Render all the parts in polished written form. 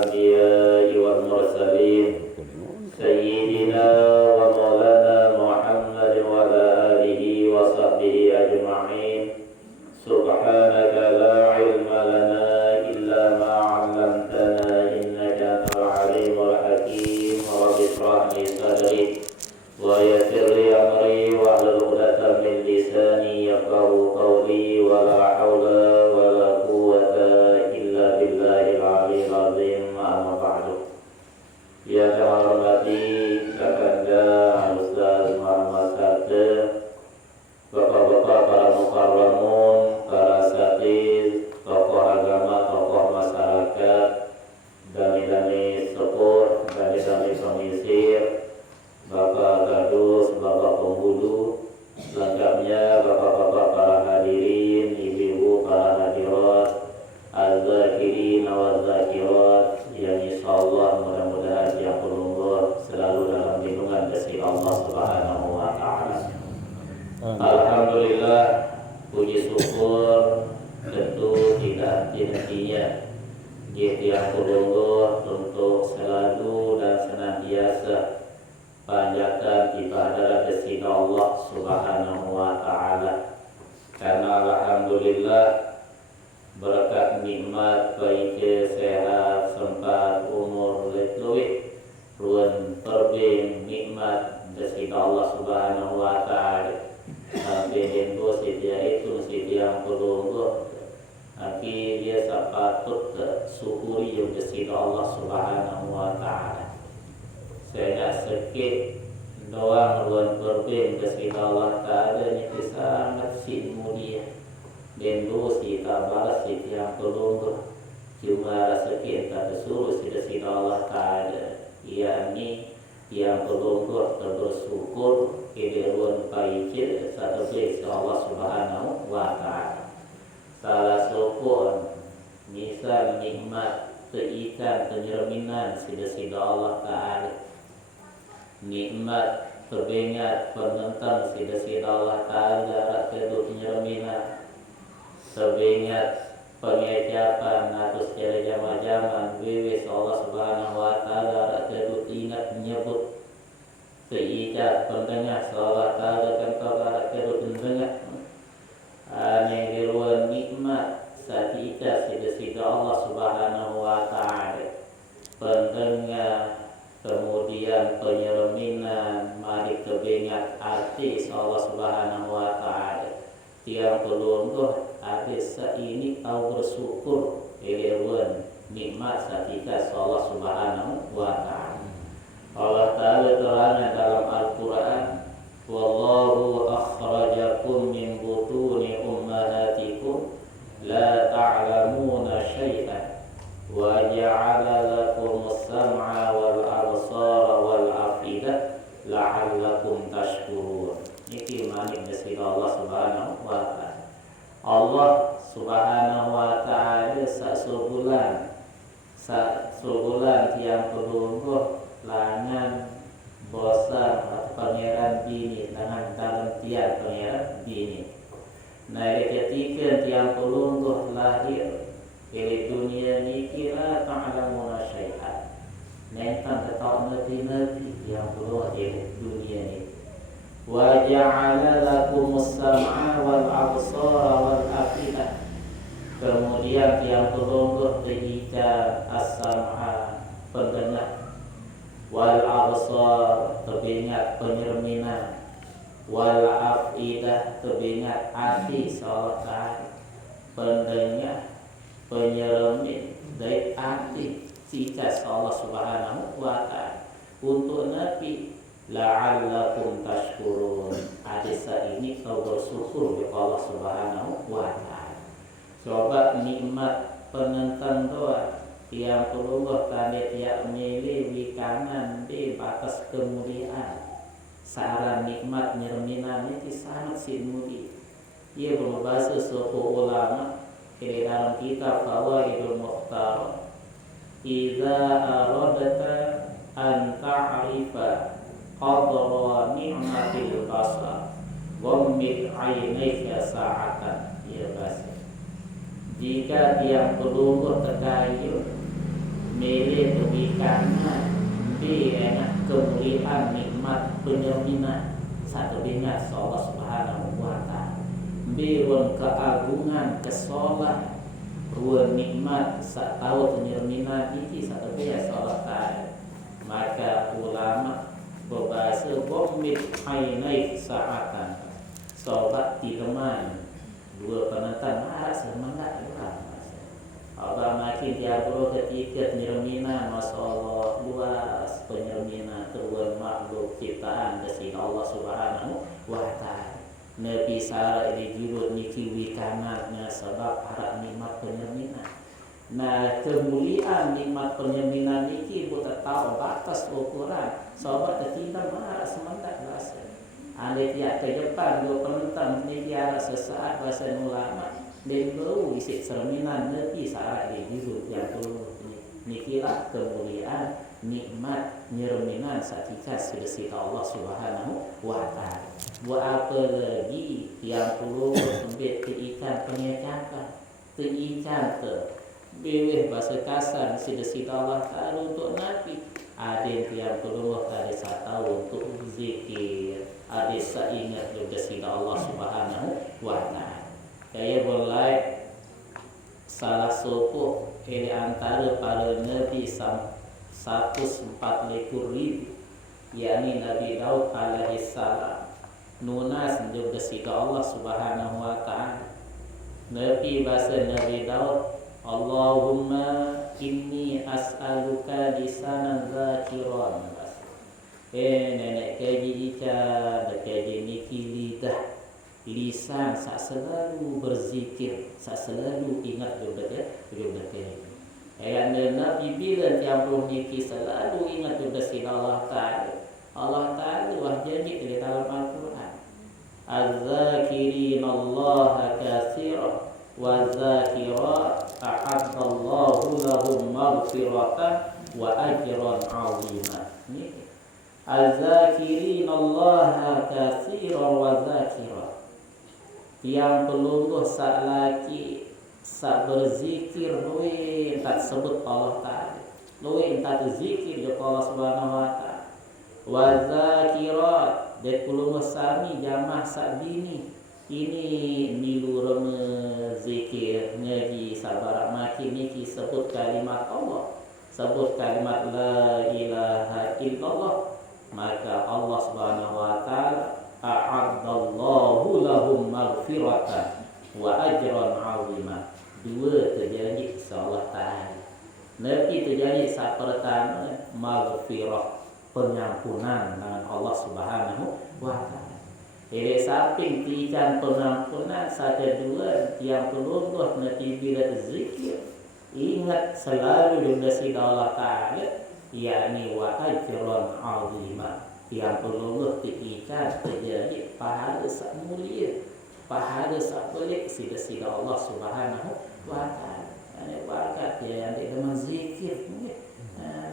الأنبياء والمرسلين سيدنا ومولانا محمد وعلى آله وصحبه أجمعين سبحانك لا علم لنا إلا ما علمتنا إنك أنت العليم الحكيم رب اشرح لي صدري ويسر لي أمري واحلل عقدة من لساني يفقهوا قولي ولا حول ولا قوة إلا بالله العلي العظيم أما بعد. Yang saya hormati Kakanda Ustaz Muhammad Sate, Bapak-bapak para mukarramun, para asatidz, tokoh agama, tokoh masyarakat, dami-dami sepuh, dami-dami pemisir, Bapak Gadus, Bapak Penghulu, lengkapnya Bapak-bapak para hadirin, Ibu-ibu para hadirat, az-zakirin waz-zakirat, yang insyaallah mudah-mudahan ya Allah selalu dalam lindungan kasih Allah Subhanahu wa taala. Alhamdulillah, puji syukur tentu tidak henti-hentinya yang kulungguh untuk selalu dan senantiasa panjatkan ibadah kepada Allah Subhanahu wa taala. Karena alhamdulillah berkat nikmat baik sehat sempat umur lebih ruan perbing nikmat kepada Allah Subhanahu wa taala. Sampai itu sedia itu sedia kulungguh aki dia sepatut syukuri yang kepada Allah Subhanahu wa taala. Saya sedikit doang ruan perbing kepada Allah taala ini sangat mulia. Dan dosi tak balas yang pelungguh cuma sedikit tak suruh sida Allah taala, yakni yang pelungguh bersyukur kederuan baik satu beli Allah Subhanahu wa taala. Salah sokon misal nikmat seikan penyerminan sida Allah taala, nikmat terbengat penentang sida Allah taala kedua penyerminan sebengat pengecapan atau secara zaman-zaman wewes Allah Subhanahu wa taala kedua ingat menyebut seikat pendengar Allah taala kan kabar kedua pendengar yang diruan nikmat satika sida Allah Subhanahu wa taala pendengar kemudian penyereminan mari kebengat arti Allah Subhanahu wa taala tiang pelungguh ada ini kau bersyukur elewan nikmat satika Allah Subhanahu wa taala. Allah taala terangkan dalam Al-Qur'an, wallahu akhrajakum min butuni ummahatikum la ta'lamuna syai'an wa ja'ala lakum as-sam'a wal absara wal afidah la'allakum tashkurun. Ini manik dari Allah Subhanahu wa taala. Allah Subhanahu wa taala sebulan tiang pelungguh langan bosan pangeran bini dengan dalam tiang pangeran bini. Nah ketika tiang pelungguh lahir di dunia ini kira ta'lamuna syai'an. Nentan tetap nabi-nabi tiang pelungguh di dunia ini. Wa ja'ala lakumus sam'a wal absara wal afidah. Kemudian tiang pelungguh berikan as-sam'a pendengar, wal absar terbingat penyerminan, wal afidah terbingat hati seolah pendengar penyermin dari hati sika Allah Subhanahu wa taala untuk nabi la'allakum tashkurun. Hadisa ini kau bersyukur kepada Allah Subhanahu wa taala. Coba nikmat penentang doa yang pelungguh tanda tiap milih di kanan di batas kemuliaan. Saran nikmat nyerminan itu sangat mulia. Ia berbahasa suku ulama di dalam kitab Fawaidul Mukhtar. Idza aradta an ta'rifa qadra ni'matil basar ghammid 'ainayka sa'atan. Ya bahasa. Jika tiang pelungguh terkayuh milih kanan bi enak kemuliaan nikmat penyerminan satu ingat Allah Subhanahu wa taala bi wan keagungan kesolah ruang nikmat sak tahu penyerminan iki satu biasa Allah taala maka ulama berbahasa bomit ainai saatan sobat tileman dua penonton marah semangat orang Allah makin diabro ketika penyerminan Masya Allah luas penyerminan tuan makhluk ciptaan dari Allah Subhanahu wa taala Nabi Sarah ini jurut niki wikanatnya sebab harap nikmat penyerminan. Nah kemuliaan nikmat penyerminan niki buta tahu batas ukuran. Sobat tertindak marah semangat bahasa. Anda tiap ke depan dua penentang niki arah sesaat bahasa ulama. Dan baru isi cerminan Nabi Sarah ini jurut yang dulu nikilah kemuliaan nikmat nyerminan satika sedesita Allah Subhanahu wa taala. Buat apa lagi yang perlu ambil ikan penyecakan ikan ke beweh bahasa kasar sedesita Allah taala untuk Nabi ada yang perlu ada satu untuk zikir ada seingat sedesita Allah Subhanahu wa taala kaya boleh salah satu di antara para Nabi 140,000 yakni Nabi Daud alaihi salam nunas juga sika Allah Subhanahu wa taala Nabi bahasa Nabi Daud Allahumma inni as'aluka lisanan zakiran nenek kaji ikan kaji niki lidah lisan sak selalu berzikir sak selalu ingat juga ayat Nabi bilang yang niki selalu ingat juga sika Allah taala Allah taala wah janji di dalam Al-Qur'an az-zakirin Allah katsiran wa zakirat a'addallahu lahum maghfiratan wa ajran 'azima az-zakirin Allah katsiran wa zakirat yang pelungguh sak laki sak berzikir luwe tak sebut Allah taala luwe tak zikir ya Allah Subhanahu wa taala wa zakirat det pelungguh sami jamah sak dini ini nilu reme zikir ngaji sabarak maki niki sebut kalimat Allah sebut kalimat la ilaha illallah maka Allah Subhanahu wa taala a'addallahu lahum maghfiratan wa ajran 'azima dua terjadi insyaallah taala nabi terjadi saat pertama maghfirah pengampunan dengan Allah Subhanahu wa taala Dari samping tijan pengampunan saat kedua yang pelungguh nanti bila zikir ingat selalu dengan Allah Ta'ala yakni wa ajran 'azima yang pelungguh tiikan terjadi pahala sak mulia pahala sak pelik sida Allah Subhanahu wa taala ada bakat yang dengan zikir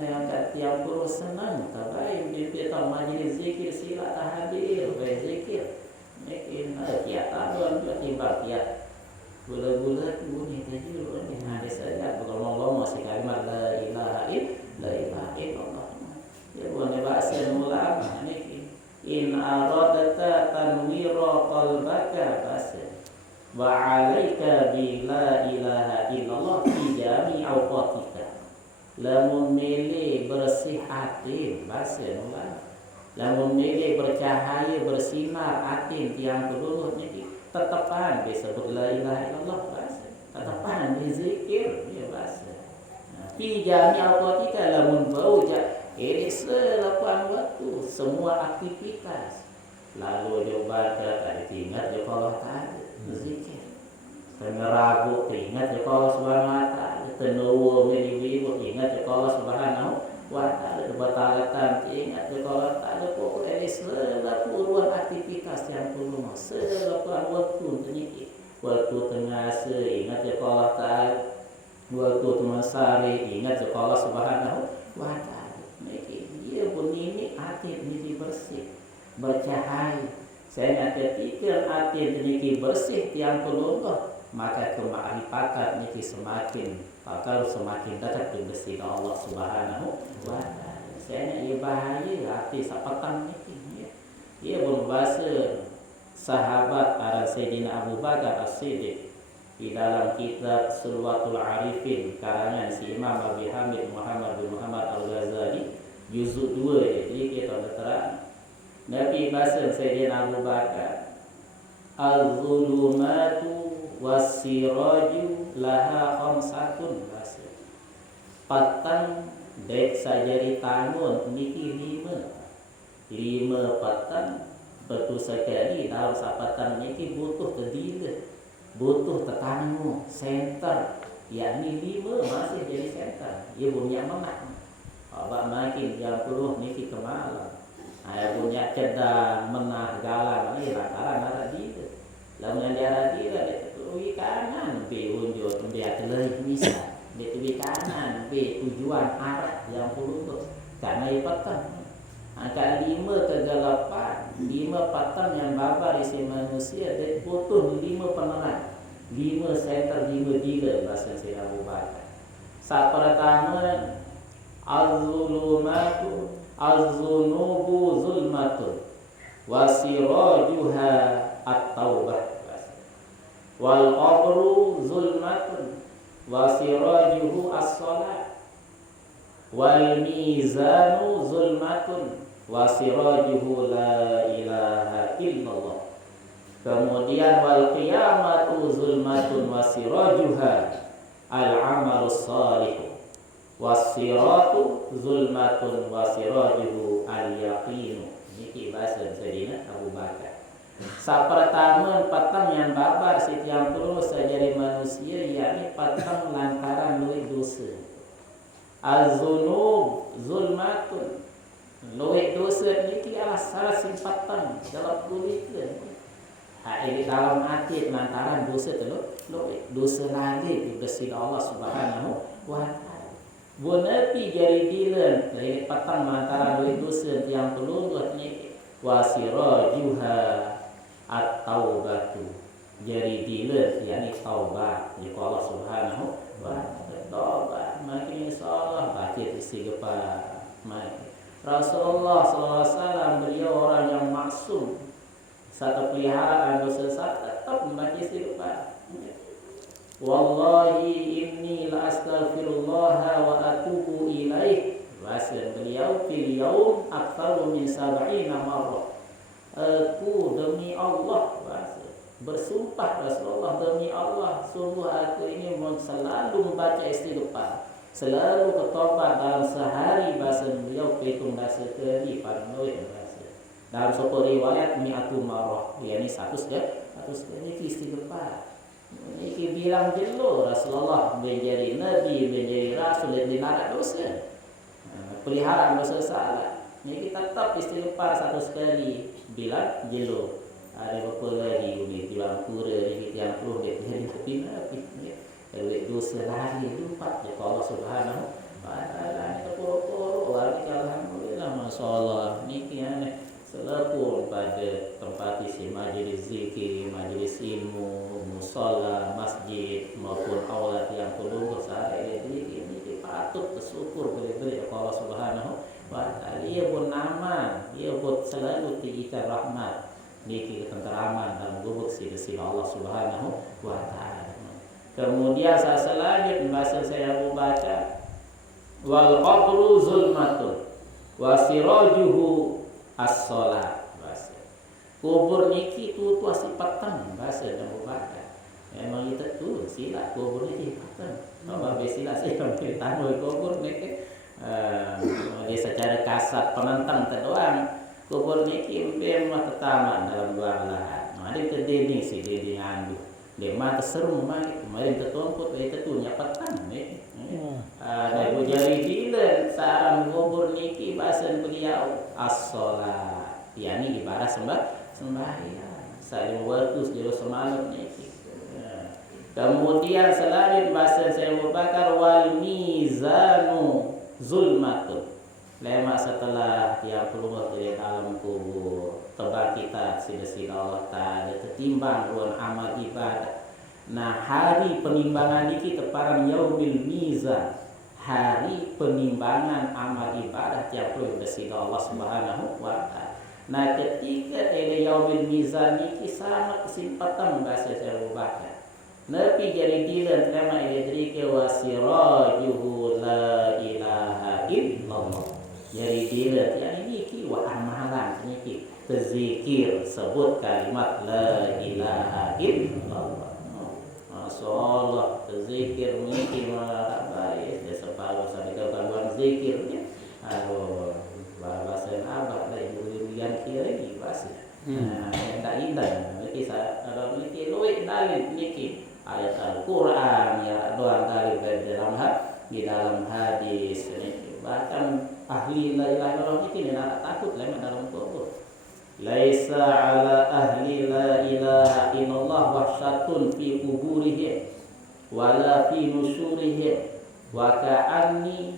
yang yang perlu senang tabai kita majlis zikir sila hadir zikir mungkin tiap tahun tiba tiap bulan-bulan bunyi tajul ini ada saja berlomong-lomong masih kalimat la ilaha illallah ya boleh bahasa ulama ini in aradta tanwira qalbaka bahasa wa 'alaika bi la ilaha illallah fi jami' awqatika lamun milih bersih hati bahasa ulama lamun milih bercahaya bersinar hati tiang peluluh ni tetepan disebut la ilaha illallah bahasa tetepan di zikir ya bahasa fi jami' awqatika lamun bau ini selapan waktu semua aktivitas lalu coba tak ingat ya Allah Ta'ala zikir penerabu ingat ya Allah Subhanahu wa taala tenuwo meliwi ingat ya Allah Subhanahu wa taala batalatan ingat ya Allah Ta'ala pokoknya selapan uruan aktivitas yang perlu selapan waktu sedikit waktu tengah ingat ya Allah Ta'ala waktu tengah sore ingat ya Allah Subhanahu wa taala dia pun ini hati ini bersih bercahaya saya ketika hati ini bersih tiang pelungguh maka kemakrifatan niki semakin semakin dekat dengan Gusti Allah Subhanahu wa taala. Saya ia bahaya hati sapatan niki ya. Ia berbahasa sahabat para Sayyidina Abu Bakar As-Siddiq di dalam kitab Sulwatul Arifin karangan si Imam Abi Hamid Muhammad bin Muhammad Al-Ghazali juzuk 2 jadi kita terang Nabi bahasa Sayyidina Abu Bakar al-zulumatu was-siraju laha khamsatun bahasa patang dek sajari tangun niki 5 patang betul sekali dalam sapatan niki butuh terdila butuh tetamu center yakni 5 masih jadi center ia punya menang abak makin yang puluh niki kemalam ayah punya cedah menah galang ini lantaran ada dia lalu yang dia dia kanan be unjuk dia telai bisa dia kanan be tujuan arah yang puluh karena ipatan angka 5 kegelapan 5 patang yang babar isi manusia dan butuh 5 penerang 5 center 5 gila bahasa Sayyidina Abu Bakar saat pertama az-zulumatu az-zunubu zulmatun wasirajuha at-taubah wal qabru zulmatun wasirajuhu as-salat wal mizanu zulmatun wasirajuhu la ilaha illallah. Kemudian wal qiyamatu zulmatun wasirajuha al-amalus salih wasiratu zulmatun wasirajuhu al-yaqinu. Ini bahasa Sayyidina Abu Bakar. Pertama patang yang babar setiap puluh sejari manusia yakni patang lantaran luwih dosa. Az-zunub zulmatun luwih dosa niki adalah salah simpatan dalam kulit ini dalam hati lantaran dosa luwih dosa lagi di Allah Subhanahu wa taala. Bonapi jari dilan ini patang lantaran luwih dosa yang peluluh niki wasirajuha at-taubatu jari dilan yakni taubat di Allah Subhanahu wa taala. Taubat makin insyaallah baca istighfar makin Rasulullah SAW beliau orang yang maksum satu peliharaan dosa tetap membaca istighfar. Wallahi inni la astaghfirullah wa atubu ilaih. Bahasa beliau fil yaum aktsaru min 70 marrah. Aku demi Allah bersumpah Rasulullah demi Allah sungguh aku ini selalu membaca istighfar selalu bertobat dalam sehari bahasa beliau hitung dah sekali parnoi bahasa dalam suatu riwayat mi'atu marrah yakni 100 kali istighfar ini bilang jelo Rasulullah menjadi nabi menjadi rasul dan dinarak dosa peliharaan dosa salah ini kita tetap istighfar 100 kali bilang jelo ada beberapa lagi umi bilang pura di yang perlu dia jadi nabi kalau dosa lagi lupa ya Allah Subhanahu wa taala itu poro-poro alhamdulillah masyaallah niki ane selaku pada tempat isi majelis zikir majelis ilmu musalla masjid maupun aulat yang perlu sehari ini patut bersyukur kepada Allah Subhanahu wa taala ia pun nama ia pun selalu diikat rahmat niki ketenteraman dalam gubuk sisi Allah Subhanahu wa taala. Kemudian saya selanjutnya bahasa saya mau baca wal qabru zulmatun wasirajuhu as-salat bahasa kubur niki tu asipatan bahasa yang mau baca memang itu tu sila kubur niki patan apa sila saya sampai tahu kubur niki dia secara kasat penentang terdoang kubur niki memang tetaman dalam dua lahan ada terdinding si dinding andu dia mata seru mari kemarin tertumput itu tu nyapatan nih ada jari dilan sarang kubur niki bahasa beliau as-salat yakni ibarat sembahyang saya waktu jero semalam niki kemudian selain bahasa saya Bakar wal mizanu zulmatun lema setelah tiap keluar dari dalam kubur tebak kita sida Allah Ta'ala tertimbang ruang amal ibadah Nah, hari penimbangan iki teparan yaumil mizan. Hari penimbangan amal ibadah tiap perlu bersih Allah Subhanahu wa taala. Nah, ketika yaumil mizan iki sangat kesempatan bahasa Abu Bakar. Nabi jadi dilan tema idrike wasirajuhu la ilaha illallah. Jadi dilan yang ini ki wa amalan ini terzikir sebut kalimat la ilaha illallah. Masyaallah terzikir mungkin baik dia separuh sampai kawan zikirnya. Aduh, bahasa apa lah ibu yang kira ini bahasa. Nah, yang tak indah. Nanti saya ada mungkin luit dalil niki ayat Al-Quran ya doang kali di dalam hadis ini. Bahkan ahli la ilaha illallah ini tidak takut lewat dalam kubur. Laisa ala ahli la ilaha illallah wahsyatun fi kuburihim wala fi nusyurihim wa ka'anni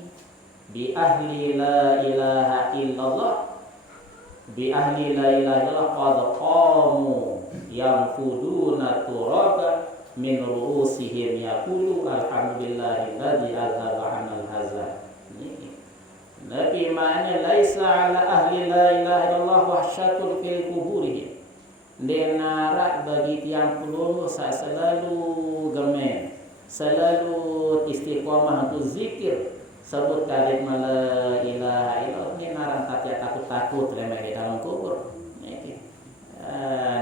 bi ahli la ilaha illallah bi ahli la ilaha illallah qad qamu yanfuduna turaba min ru'usihim yaqulu alhamdulillahilladzi azhaba 'anal hazan. Nabi maknanya laisa ala ahli la ilaha illallah wahsyatun fil kuburihim. Denara bagi tiang peluru selalu gemen, selalu istiqomah untuk zikir sebut kalimat la ilaha illallah. Denara tak takut-takut lemah di dalam kubur.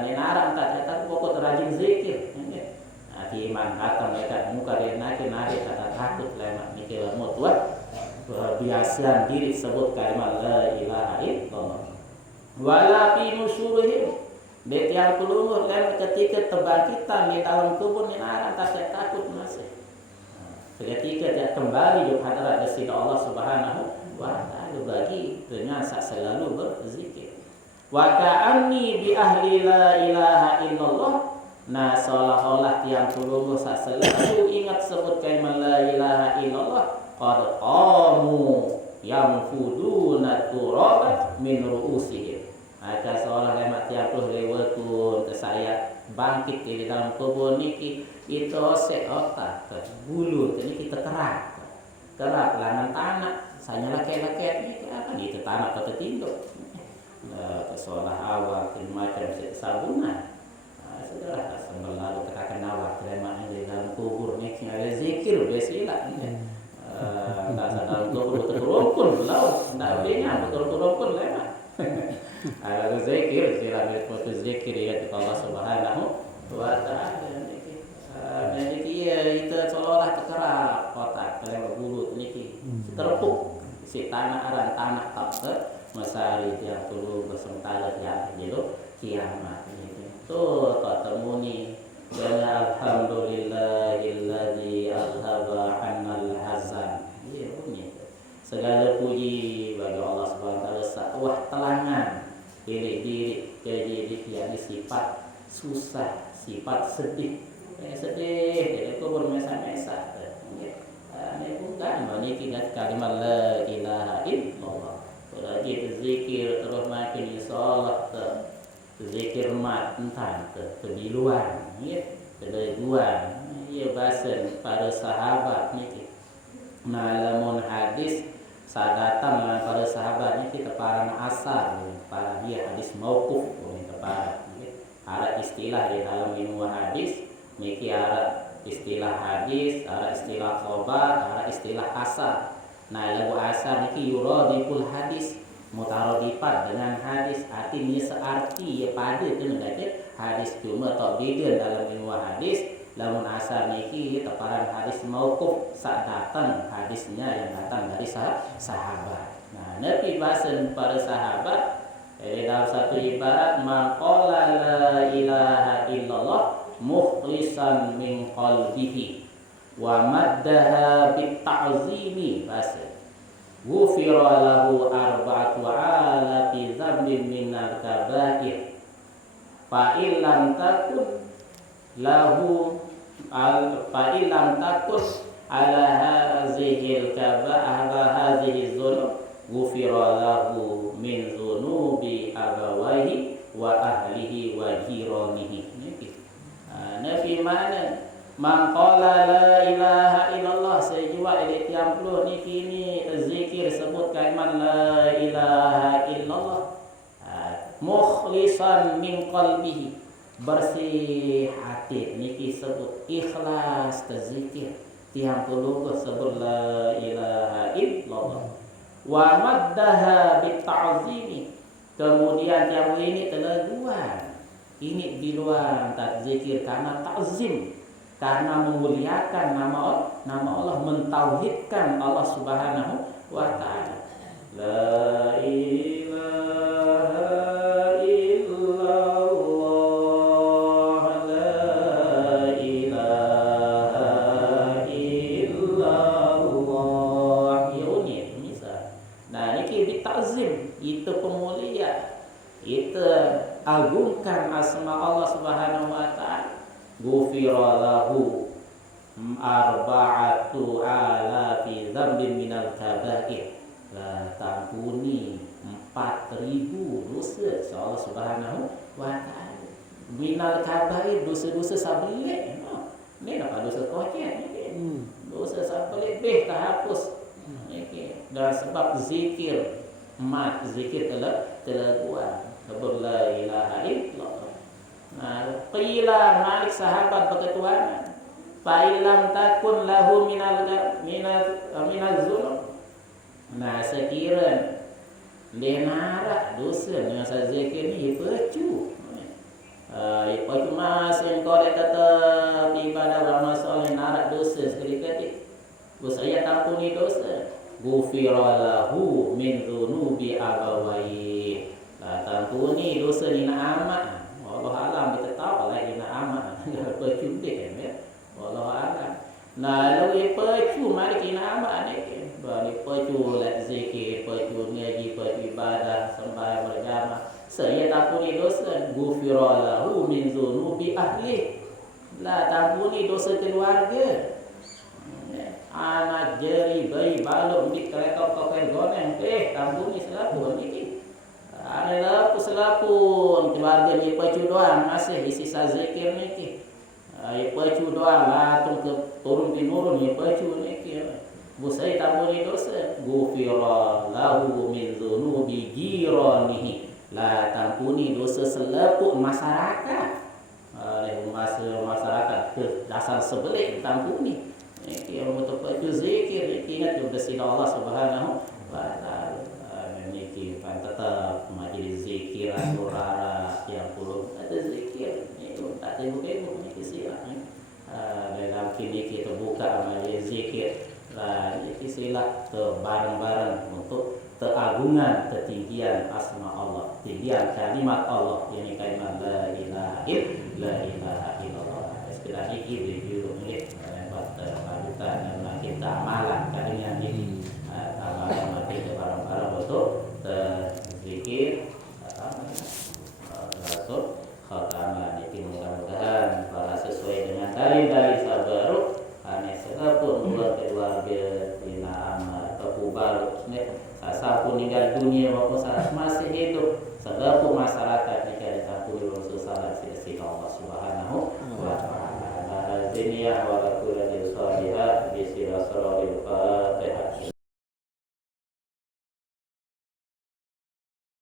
Denara tak takut pokok rajin zikir. Di iman kata mereka muka dia nari kata takut lemah mikir mutuat biasian diri sebut kalimat la ilaha illallah. Wala fi nusyurihim detiang pelungur dan ketika kebangkitan di dalam kubur ni nara tak takut masih. Ketika dia kembali di hadirat Gusti Allah Subhanahu wa taala bagi dengan selalu berzikir. Wa ka'anni bi ahli la ilaha illallah. Nah, seolah-olah tiang pelungur selalu ingat sebut kalimat la ilaha illallah. Qad qamu yanfuduna turaba min ru'usihim. Maka seolah lemak tiap lewatun saya bangkit di dalam kubur niki itu seotak bulu ini kita kerak langan tanah saya laki-laki ini apa itu tanah atau tinduk seolah awal macam sabunan segera sembelalu tekakan awal lemak di dalam kubur niki ada zikir besilah dalam kubur betul-betul laut ndak adanya betul-betul lewat. Ada zikir sila berfoto zikir ya Allah Subhanahu wa taala niki. Niki itu seolah terkerak kotak lewat bulu niki. Terpuk si tanah aran tanah tak masari dia perlu bersementara ya jelo kiamat ini. Tuh ketemu nih dan alhamdulillahilladzi azhaba 'annal hazan. Iya bunyi. Segala puji bagi Allah Subhanahu wa taala sawah telangan diri jadi yakni sifat susah, sifat sedih. Sedih jadi kubur mesa-mesa. Ini bukan meniki kalimat la ilaha illallah. Lagi zikir terus makin insyaallah zikir mat entan kebiluan ya kedeguan ya bahasa para sahabat niki. Malamun hadis sadatan dengan para sahabatnya kita para asar para dia hadis mauquf para ada istilah di dalam ilmu hadis niki ada istilah hadis ada istilah khobar ada istilah asar. Nah lagu asar niki yuradiful hadis mutaradifat dengan hadis artinya searti ya pada itu mendapat hadis cuma tak beda dalam ilmu hadis. Lamun asar niki teparan hadis mauquf sak datang hadisnya yang datang dari sahabat. Nah, Nabi bahasan para sahabat dalam satu ibarat maqala la ilaha illallah mukhlisan min qalbihi wa maddaha bit ta'zimi bahasa ghufira lahu arba'atu alati dzambin minal kaba'ir fa illam takun lahu fa'ilam takus ala hazihil kaba'ah ala hazihi dzunub ghufira lahu min dzunubi abawaihi wa ahlihi wa jiranihi. Nabi mana Man qala la ilaha illallah sejua ili tiang puluh niki ni zikir sebut kalimat la ilaha illallah mukhlisan min qalbihi bersih hati niki sebut ikhlas terzikir tiang puluh sebut la ilaha illallah wa maddaha bit ta'zimi kemudian tiang ini teleguan ini di luar zikir karena ta'zim karena memuliakan nama Allah mentauhidkan Allah Subhanahu wa taala la ilaha illallah la ilaha illallah ini misal nah ini bitazim itu pemulia itu agungkan asma Allah Subhanahu wa taala ghufira lahu arba'atu alafi dzambin minal kabair la tampuni 4.000 dosa Allah Subhanahu wa taala minal kabair dosa-dosa sabelit ni apa dosa kocek ni dosa sabelit beh terhapus dan sebab zikir zikir telah buat sebut la ilaha illallah. Nah, qila Malik sahabat berketuhanan. Fa illam takun lahu minal zulm. Nah, sekiranya dia narak dosa dengan zikir ni pecu. Pecu masing kau dia kata ibadah beramal soleh narak dosa sekali-kali. Saya tampuni dosa. Ghufira lahu min dzunubi abawai. Tampuni dosa ni nak amat. Allah alam kita tahu lah dia nak amat. Pecu dia ya. Allah alam. Nah, lalu pecu mari kita amat ni. Bagi pecu lek zikir, pecu ngaji, pecu ibadah, sembahyang berjamaah. Saya tampuni dosa. Ghufira lahu min dzunubi ahli. Lah tampuni dosa keluarga. Anak jeri bayi balok di kelekop kopen goneng tampuni selapun ni ada lapu selapun keluarga ni pecu doang masih isi zikir ni pecu doang latung ke turun pinurun ni pecu ni busai tampuni dosa ghufira lahu min dzunubi jiranihi la tampuni dosa selapun masyarakat masyarakat ke dasar sebelik tampuni yang betul zikir ingat bersih Allah Subhanahu wa taala. Niki tetap majlis zikir surara yang puluh ada zikir itu tak tengok niki sila dalam kini kita buka majlis zikir niki sila bareng-bareng untuk keagungan ketinggian asma Allah tinggian kalimat Allah ini kalimat la ilaha illallah sekedar niki review ni dan kita amalan kalian ini amalan kita barang-barang untuk zikir masuk khataman itu mudah-mudahan para sesuai dengan dalil-dalil sabaru hanya sepun buat keluarga dina amal kebal sasapun meninggal dunia maupun saat masih hidup seluruh masyarakat jika ditampuni Rasul sallallahu alaihi wasallam Allah Subhanahu wa taala dunia